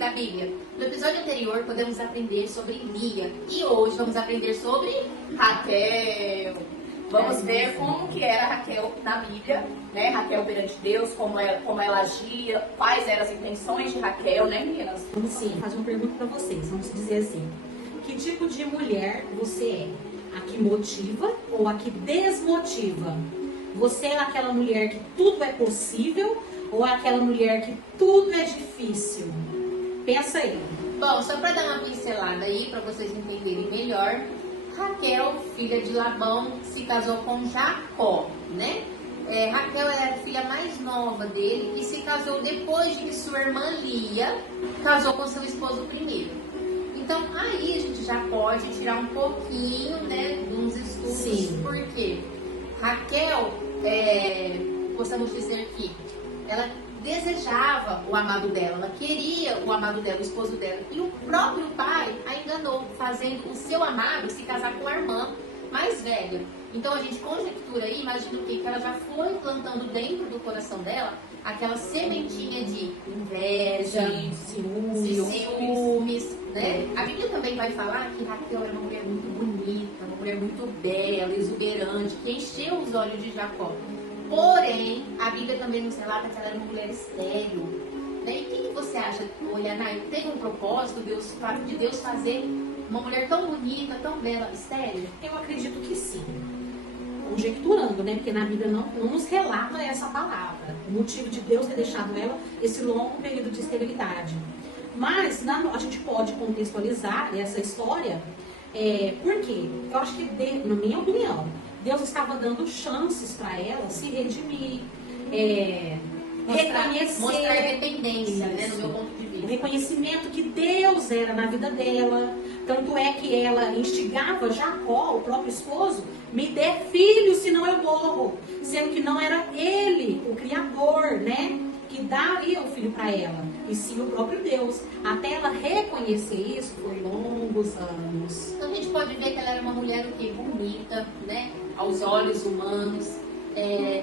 da Bíblia. No episódio anterior, podemos aprender sobre Lia. E hoje vamos aprender sobre Raquel. Vamos ver como que era Raquel na Bíblia, né? Raquel perante Deus, como ela agia, quais eram as intenções de Raquel, né, meninas? Vamos sim fazer uma pergunta para vocês. Vamos dizer assim: que tipo de mulher você é? A que motiva ou a que desmotiva? Você é aquela mulher que tudo é possível ou é aquela mulher que tudo é difícil? Pensa aí. Bom, só para dar uma pincelada aí, para vocês entenderem melhor, Raquel, filha de Labão, se casou com Jacó, né? Raquel era a filha mais nova dele e se casou depois de que sua irmã Lia casou com seu esposo primeiro. Então, aí a gente já pode tirar um pouquinho, né, de uns estudos. Sim. Por quê? Raquel, possamos dizer que ela desejava o amado dela, ela queria o amado dela, o esposo dela. E o próprio pai a enganou, fazendo o seu amado se casar com a irmã mais velha. Então a gente conjectura aí, imagina o que ela já foi plantando dentro do coração dela aquela sementinha de inveja, ciúmes, né? A Bíblia também vai falar que Raquel era uma mulher muito bonita, uma mulher muito bela, exuberante, que encheu os olhos de Jacó. Porém, a Bíblia também nos relata que ela era uma mulher estéril. Né? E o que você acha, Olianai? Teve um propósito de Deus fazer uma mulher tão bonita, tão bela, estéril? Eu acredito que sim. Conjecturando, né? Porque na Bíblia não nos relata essa palavra. O motivo de Deus ter deixado ela esse longo período de esterilidade. Mas a gente pode contextualizar essa história. Por quê? Eu acho que, na minha opinião, Deus estava dando chances para ela se redimir, reconhecer. Mostrar dependência, né, no meu ponto de vista. O reconhecimento que Deus era na vida dela. Tanto é que ela instigava Jacó, o próprio esposo, me dê filho, senão eu morro. Sendo que não era ele, o Criador, né, que daria o filho para ela, e sim o próprio Deus. Até ela reconhecer isso, por longos anos. Então a gente pode ver que ela era uma mulher o quê? Bonita, né, aos olhos humanos.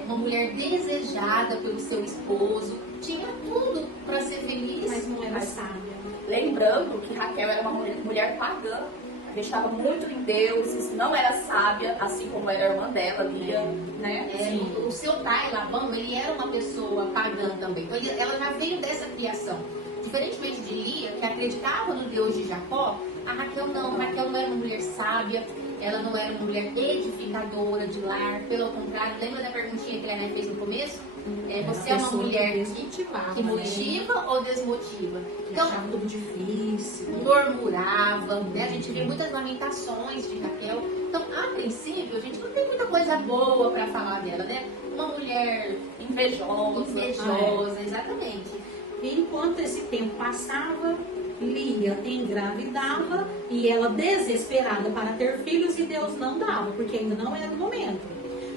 Uma mulher desejada pelo seu esposo. Tinha tudo para ser feliz, mas não era sábia. Lembrando que Raquel era uma mulher pagã, acreditava muito em deuses, não era sábia, assim como era a irmã dela, Lia, né? O seu pai, Labão, ele era uma pessoa pagã também. Então ela já veio dessa criação. Diferentemente de Lia, que acreditava no Deus de Jacó, a Raquel não. Raquel não era uma mulher sábia, ela não era uma mulher edificadora de lar, pelo contrário. Lembra da perguntinha que a Ana fez no começo? Você é uma mulher que motiva ou desmotiva? Então, achava tudo difícil, murmurava, né? A gente vê muitas lamentações de Raquel. Então, a princípio, a gente não tem muita coisa boa para falar dela, né? Uma mulher invejosa, exatamente. E enquanto esse tempo passava, Lia engravidava e ela desesperada para ter filhos, e Deus não dava, porque ainda não era o momento.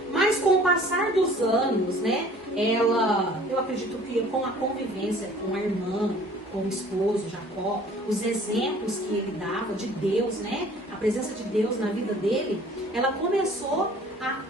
Mas com o passar dos anos, né, eu acredito que com a convivência com a irmã, com o esposo Jacó, os exemplos que ele dava de Deus, né, a presença de Deus na vida dele, ela começou a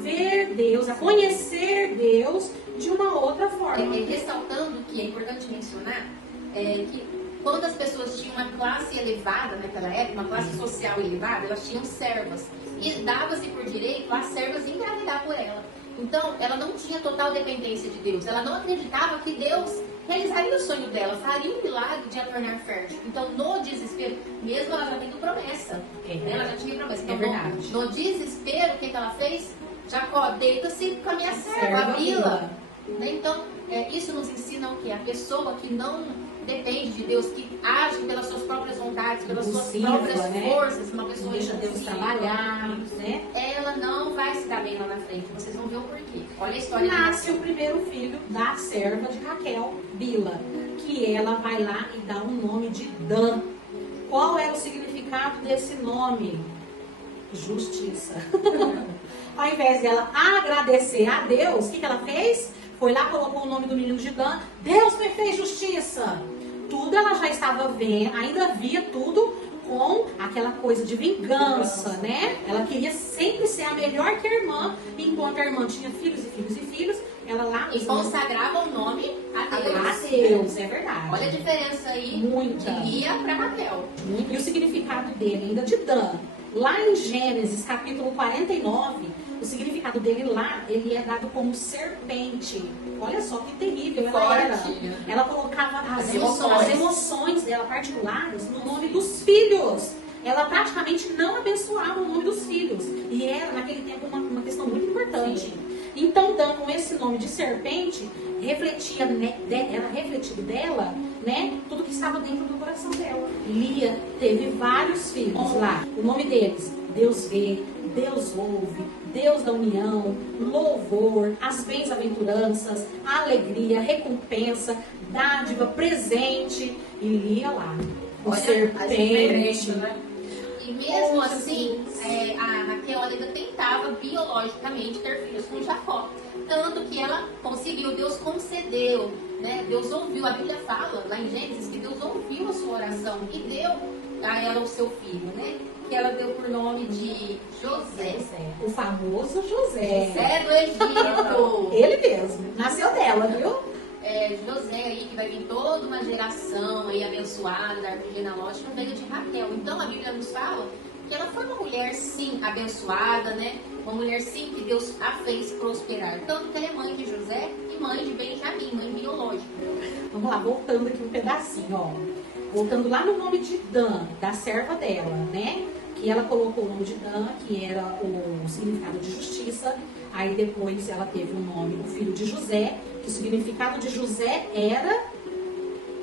ver Deus, a conhecer Deus de uma outra forma. Ressaltando que é importante mencionar que quando as pessoas tinham uma classe elevada naquela época, uma classe social elevada, elas tinham servas. E dava-se por direito às servas engravidar por ela. Então, ela não tinha total dependência de Deus. Ela não acreditava que Deus realizaria o sonho dela, faria um milagre de a tornar fértil. Então, no desespero, mesmo ela já tendo promessa, ela já tinha promessa. Então, no desespero, o que ela fez? Jacó, deita-se com a minha serva, Bila. Então, isso nos ensina o quê? A pessoa que não depende de Deus, que age pelas suas próprias vontades, pelas suas próprias forças, uma pessoa deixa Deus trabalhar, né? Ela não vai se dar bem lá na frente. Vocês vão ver o porquê. Olha a história. Nasce o primeiro filho da serva de Raquel, Bila, que ela vai lá e dá um nome de Dan. Qual é o significado desse nome? Justiça. Ao invés dela agradecer a Deus, o que ela fez? Foi lá, colocou o nome do menino de Dan. Deus me fez justiça. Tudo ela já estava vendo, ainda via tudo com aquela coisa de vingança, né? Ela queria sempre ser a melhor que a irmã, enquanto a irmã tinha filhos e filhos e filhos, ela lá... E consagrava o nome a Deus. Deus, é verdade. Olha a diferença aí Muita. de Lia para Raquel. E o significado dele, ainda de Dan, lá em Gênesis capítulo 49, o significado dele lá, ele é dado como serpente. Olha só que terrível ela era. Ela colocava as emoções dela particulares no nome dos filhos. Ela praticamente não abençoava o nome dos filhos. E era, naquele tempo, uma questão muito importante. Sim. Então, Dan, com esse nome de serpente, era refletido dela, né, tudo que estava dentro do coração dela. Lia teve vários filhos lá. O nome deles, Deus vê, Deus ouve, Deus da união, louvor, as bem-aventuranças, a alegria, recompensa, dádiva, presente. E Lia lá, o serpente. Né? E mesmo assim, a Raquel ainda tentava biologicamente ter filhos com Jacó. Tanto que ela conseguiu, Deus concedeu, né? Deus ouviu, a Bíblia fala lá em Gênesis que Deus ouviu a sua oração e deu a ela o seu filho, né? Que ela deu por nome de José. O famoso José. José do Egito. Ele mesmo, nasceu dela, viu? José aí, que vai vir toda uma geração aí abençoada da árvore genealógica, veio de Raquel. Então a Bíblia nos fala que ela foi uma mulher sim abençoada, né? Uma mulher sim que Deus a fez prosperar. Tanto que ela é mãe de José e mãe de Benjamim, mãe biológica. Vamos lá, voltando aqui um pedacinho, ó. Voltando lá no nome de Dan, da serva dela, né? Que ela colocou o nome de Dan, que era o significado de justiça. Aí depois ela teve o nome do filho de José, que o significado de José era...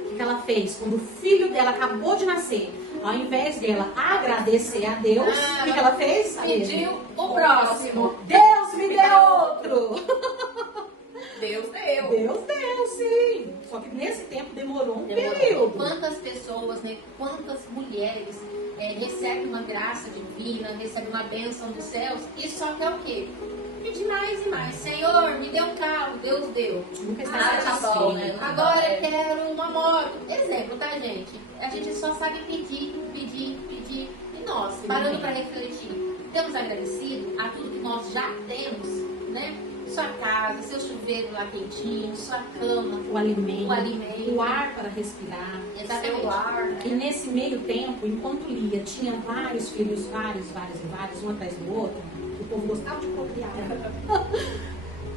O que ela fez? Quando o filho dela acabou de nascer, ao invés dela agradecer a Deus, o que ela fez? Pediu o próximo. Deus me deu outro! Deus deu. Deus deu, sim. Só que nesse tempo demorou um período. Quantas pessoas, né? Quantas mulheres recebem uma graça divina, recebem uma bênção dos céus e só quer o quê? Pedir mais e mais. Senhor, me dê um carro. Deus deu. Nunca está tá bom, né? Agora eu quero uma moto. Exemplo, tá, gente? A gente só sabe pedir, pedir, pedir. E nós, parando para refletir, temos agradecido a tudo que nós já temos, né? Sua casa, seu chuveiro lá quentinho, sua cama, o alimento, o ar para respirar, exatamente. Celular, né? E nesse meio tempo, enquanto Lia tinha vários filhos, vários, um atrás do outro, o povo gostava de procriar.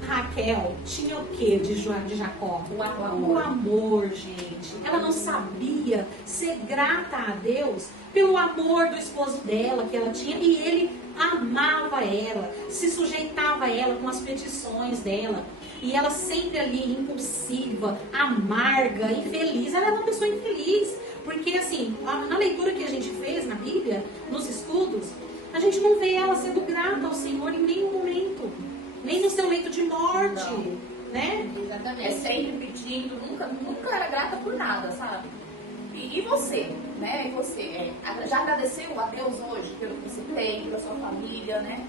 Raquel tinha o que de Jacó? O amor. O amor, gente. Ela não sabia ser grata a Deus pelo amor do esposo dela que ela tinha, e ele amava ela, se sujeitava a ela com as petições dela. E ela sempre ali impulsiva, amarga, infeliz. Ela era uma pessoa infeliz. Porque assim, na leitura que a gente fez na Bíblia, nos estudos, a gente não vê ela sendo grata ao Senhor em nenhum momento. Nem no seu leito de morte. Não. Né? Exatamente. É sempre pedindo, nunca era grata por nada, sabe? E você, né? E você, já agradeceu a Deus hoje pelo que você tem, pela sua família, né?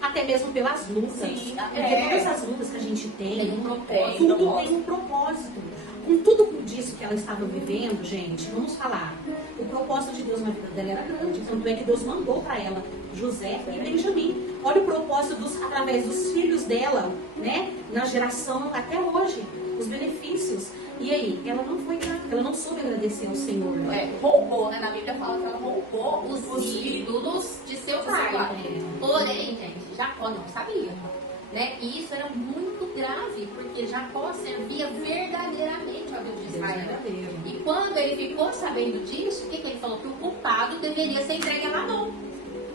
Até mesmo pelas lutas. Sim, Porque todas as lutas que a gente tem, Tem tudo tem um propósito. Com tudo disso que ela estava vivendo, gente, vamos falar. O propósito de Deus na vida dela era grande. Tanto é que Deus mandou para ela José e Benjamim. Olha o propósito através dos filhos dela, né? Na geração até hoje. Os benefícios. E aí, ela não foi grata, ela não soube agradecer ao Senhor. Roubou, né? Na Bíblia fala que ela roubou Os ídolos de seu pai. Porém, gente, Jacó não sabia. Né? E isso era muito grave, porque Jacó servia verdadeiramente ao Deus de Israel. E quando ele ficou sabendo disso, o que ele falou? Que o culpado deveria ser entregue a Labão.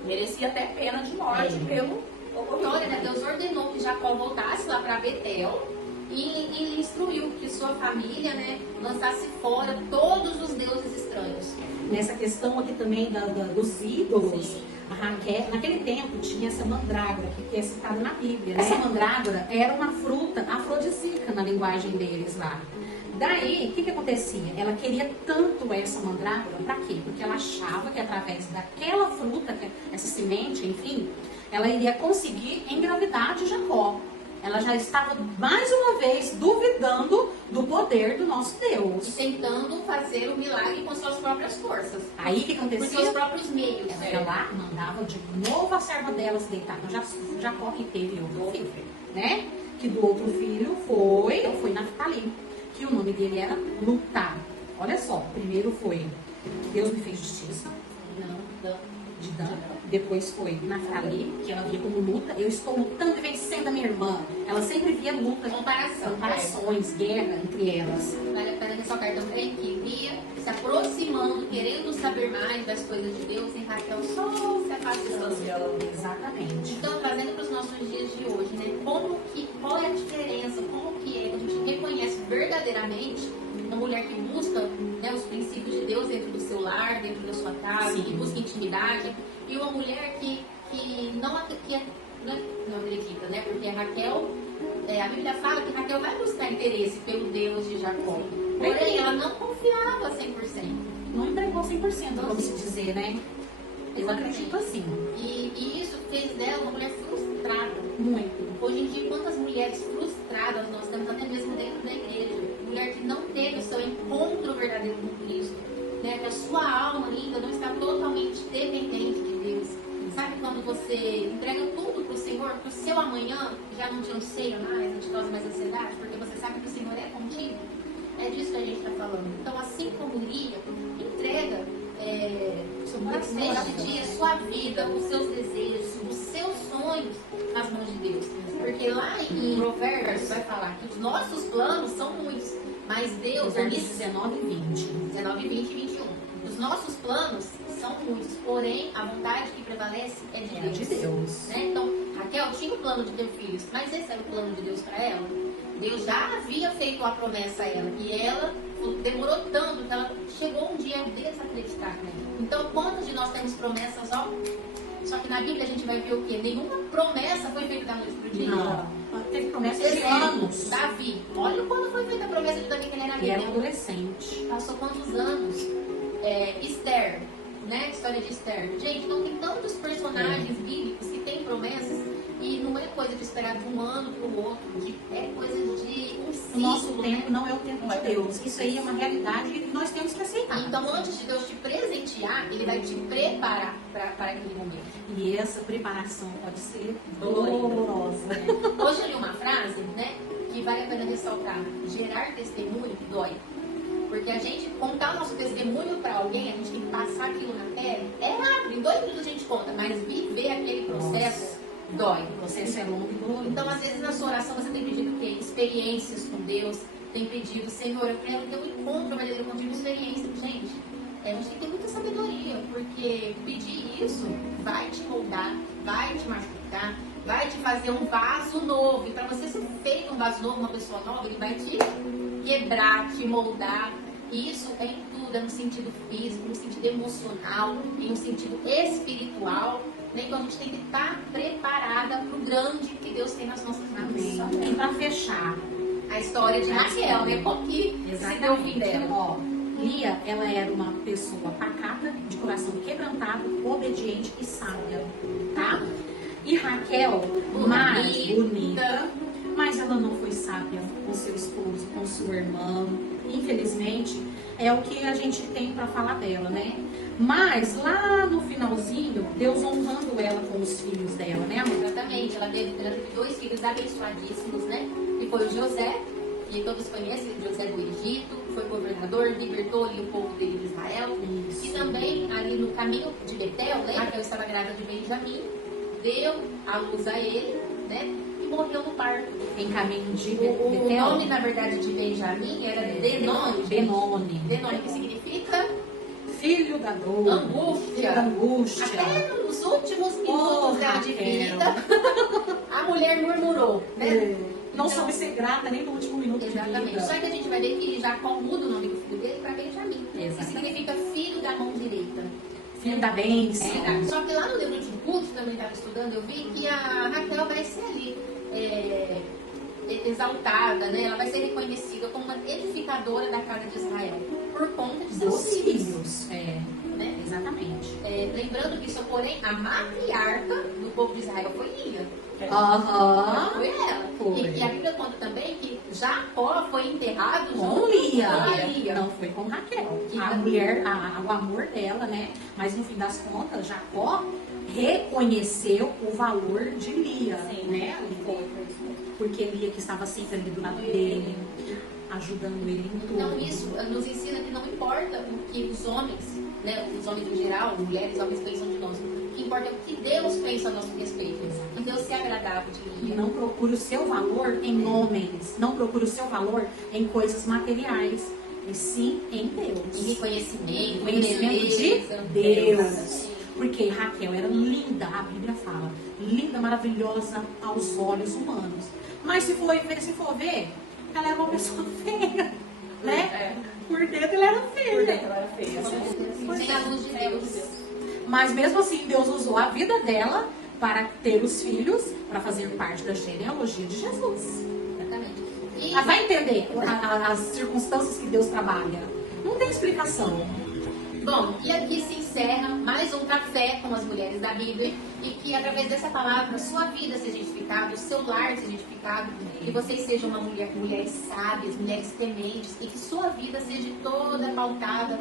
Merecia até pena de morte pelo ocorrido, né? Deus ordenou que Jacó voltasse lá para Betel e instruiu que sua família, né, lançasse fora todos os deuses estranhos. Nessa questão aqui também dos ídolos, sim. A Raquel, naquele tempo tinha essa mandrágora que é citada na Bíblia. Essa mandrágora era uma fruta afrodisíaca na linguagem deles lá. Daí, o que acontecia? Ela queria tanto essa mandrágora, para quê? Porque ela achava que através daquela fruta, essa semente, enfim, ela iria conseguir engravidar de Jacó. Ela já estava mais uma vez duvidando do poder do nosso Deus. E tentando fazer o milagre com suas próprias forças. Aí o que acontecia? Com seus próprios meios. Ela ia lá, mandava de novo a serva dela se deitar com Jacó, que teve outro filho, né? Que do outro filho foi Naftali. que o nome dele era Luta. Olha só, primeiro foi Deus me fez justiça, de Dan. Depois foi Naftali, que ela via como luta. Eu estou lutando e vencendo a minha irmã. Ela sempre via luta, comparações, guerra entre elas. Vale a pena ressaltar também que Lia se aproximando, querendo saber mais das coisas de Deus, e Raquel só se afastando. Exatamente. Então, trazendo para os nossos dias de hoje, né? Qual é a diferença? Como que é que a gente reconhece verdadeiramente uma mulher que busca, né, os princípios de Deus dentro do seu lar, dentro da sua casa, Sim. que busca intimidade, e uma mulher que não acredita, né? Porque Raquel, a Bíblia fala que Raquel vai buscar interesse pelo Deus de Jacó. Porém, ela não confiava 100%. Não entregou 100%, vamos dizer, né? Eu Exatamente. acredito assim. E isso fez dela uma mulher frustrada. Muito. Hoje em dia, quantas mulheres frustradas nós temos, até mesmo dentro da igreja. Mulher que não teve o seu encontro verdadeiro com Cristo, né? Que a sua alma ainda não está totalmente dependente de Deus. Sabe quando você entrega tudo para o Senhor, que o seu amanhã já não te anseia mais, não te causa mais ansiedade, porque você sabe que o Senhor é contigo? É disso que a gente está falando. Então, assim como Lia, entrega neste dia sua vida, os seus desejos, os seus sonhos nas mãos de Deus. Porque lá em Provérbios vai falar que os nossos planos são muitos, mas Deus... Provérbios 19 e 20. 19, 20 e 21. Os nossos planos são muitos, porém a vontade que prevalece é de Deus. De Deus. Né? Então, Raquel tinha o plano de ter filhos, mas esse era o plano de Deus para ela. Deus já havia feito a promessa a ela, e ela demorou tanto que ela chegou um dia a desacreditar. Então, quantos de nós temos promessas, ó? Só que na Bíblia a gente vai ver o quê? Nenhuma promessa foi feita da noite para o dia. Não. Teve promessa de Exemplo, anos. Davi. Olha quando foi feita a promessa de Davi que ele era Ele era bebê. adolescente. Passou quantos anos? Esther, né? História de Esther. Gente, então tem tantos personagens bíblicos que têm promessas e não é coisa de esperar de um ano para o outro, é coisa de um ciclo. O nosso né? tempo não é o tempo de Deus. Isso aí é uma realidade e nós temos que aceitar. Então, antes de Deus te presentear, Ele vai te preparar para aquele momento. E essa preparação pode ser Dolorida. dolorosa. Hoje eu li uma frase, né, que vale a pena ressaltar. Gerar testemunho dói. Porque a gente contar o nosso testemunho para alguém, a gente tem que passar aquilo na pele. É rápido, em 2 minutos a gente conta, mas viver aquele processo dói. O processo é longo e doloroso. Então, às vezes, na sua oração, você tem pedido o quê? Experiências com Deus. Tem pedido, Senhor, eu quero ter um encontro verdadeiro contigo, experiência. Gente, a gente tem que ter muita sabedoria, porque pedir isso vai te moldar, vai te machucar, vai te fazer um vaso novo. E para você ser feito um vaso novo, uma pessoa nova, ele vai te quebrar, te moldar. E isso é em tudo, é no sentido físico, no sentido emocional, em um sentido espiritual. Então a gente tem que estar preparada para o grande que Deus tem nas nossas vidas. E para fechar, A história de Raquel, né? Como que se deu o fim dela? Ó, Lia, ela era uma pessoa pacata, de coração quebrantado, obediente e sábia, tá? E Raquel, mais bonita, mas ela não foi sábia com seu esposo, com sua irmã. Infelizmente, é o que a gente tem para falar dela, né? Mas lá no finalzinho, Deus honrando ela com os filhos dela, né, amor? Exatamente, ela teve 2 filhos abençoadíssimos, né? E foi o José, que todos conhecem, José do Egito, foi governador, libertou ali o povo dele de Israel. Isso. E também ali no caminho de Betel, né? Raquel estava grávida de Benjamim, deu a luz a ele, né? E morreu no parto. Em caminho de O Betel. nome, na verdade, de Benjamim era Denoni. Benoni. Denoni, que significa Filho da dor. angústia. Filho da angústia. Até nos últimos minutos dela de Raquel. vida, a mulher murmurou, né? Não Então, soube ser grata nem no último minuto exatamente. de Só vida. que a gente vai ver que Jacó muda o nome do filho dele para Benjamim, que Exatamente. significa filho da mão direita. Filho da bênção. Só que lá no livro de Ruth, que eu também estava estudando, eu vi que a Raquel vai ser ali exaltada, né? Ela vai ser reconhecida como uma edificadora da casa de Israel por conta de seus Dos filhos. filhos. É, Né? exatamente. Lembrando que isso, porém, a matriarca do povo de Israel foi Lia. Aham. Foi ela. Foi. E a Bíblia conta também que Jacó foi enterrado Com junto Lia. com a Lia. Não foi com Raquel. Que A da- mulher, o amor dela, né? Mas no fim das contas, Jacó reconheceu o valor de Lia, Sim. né? Foi isso mesmo. Porque Lia que estava sempre ali do lado dele. ajudando ele em tudo. Então isso nos ensina que não importa o que os homens, né, os homens em geral, mulheres, homens pensam de nós. O que importa é o que Deus pensa a nosso respeito. E Deus se agradava de E mim. não procure o seu valor em homens, não procure o seu valor em coisas materiais, e sim em Deus. Em reconhecimento, Conhecimento de beleza. Deus. Porque Raquel era linda, a Bíblia fala, linda, maravilhosa aos olhos humanos. Mas se for ver, ela era uma pessoa feia, né? É. Por dentro ela era Por feia. dentro ela era feia. Sem a luz de Sem a luz de Deus. Mas mesmo assim, Deus usou a vida dela para ter os filhos, para fazer parte da genealogia de Jesus. Exatamente. E Ela vai entender as circunstâncias que Deus trabalha. Não tem explicação. bom, e aqui se encerra mais um café com as mulheres da Bíblia e que através dessa palavra sua vida seja edificada, o seu lar seja edificado, que vocês sejam mulheres sábias, mulheres tementes e que sua vida seja toda pautada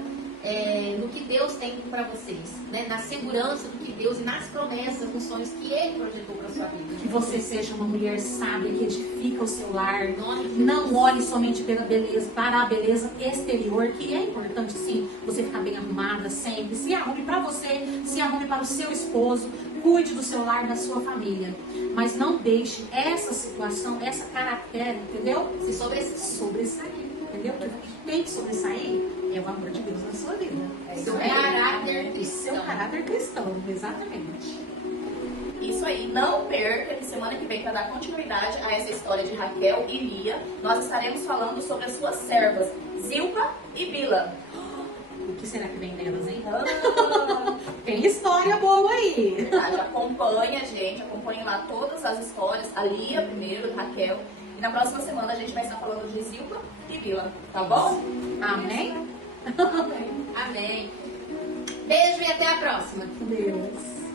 no que Deus tem para vocês, né? Na segurança do que Deus e nas promessas, nos sonhos que Ele projetou para sua vida. Que você seja uma mulher sábia que edifica o seu lar. Em nome de Não Jesus. olhe somente pela beleza, para a beleza exterior, que é importante sim, você ficar bem arrumada sempre. Se arrume para você, se arrume para o seu esposo, cuide do seu lar, da sua família. Mas não deixe essa situação, essa característica, entendeu? Se Sobressair, entendeu? Porque o que tem que sobressair é o amor de Deus na sua vida. Seu É caráter o cristão. seu caráter cristão, exatamente. Isso aí, não perca que semana que vem, para dar continuidade a essa história de Raquel e Lia, nós estaremos falando sobre as suas servas, Zilpa e Bila. O que será que vem delas, hein? Ah, Tem história boa aí. verdade, acompanha, gente, acompanhe lá todas as histórias, a Lia primeiro, Raquel, e na próxima semana a gente vai estar falando de Zilpa e Bila, tá bom? Amém? Amém. Beijo e até a próxima. Deus.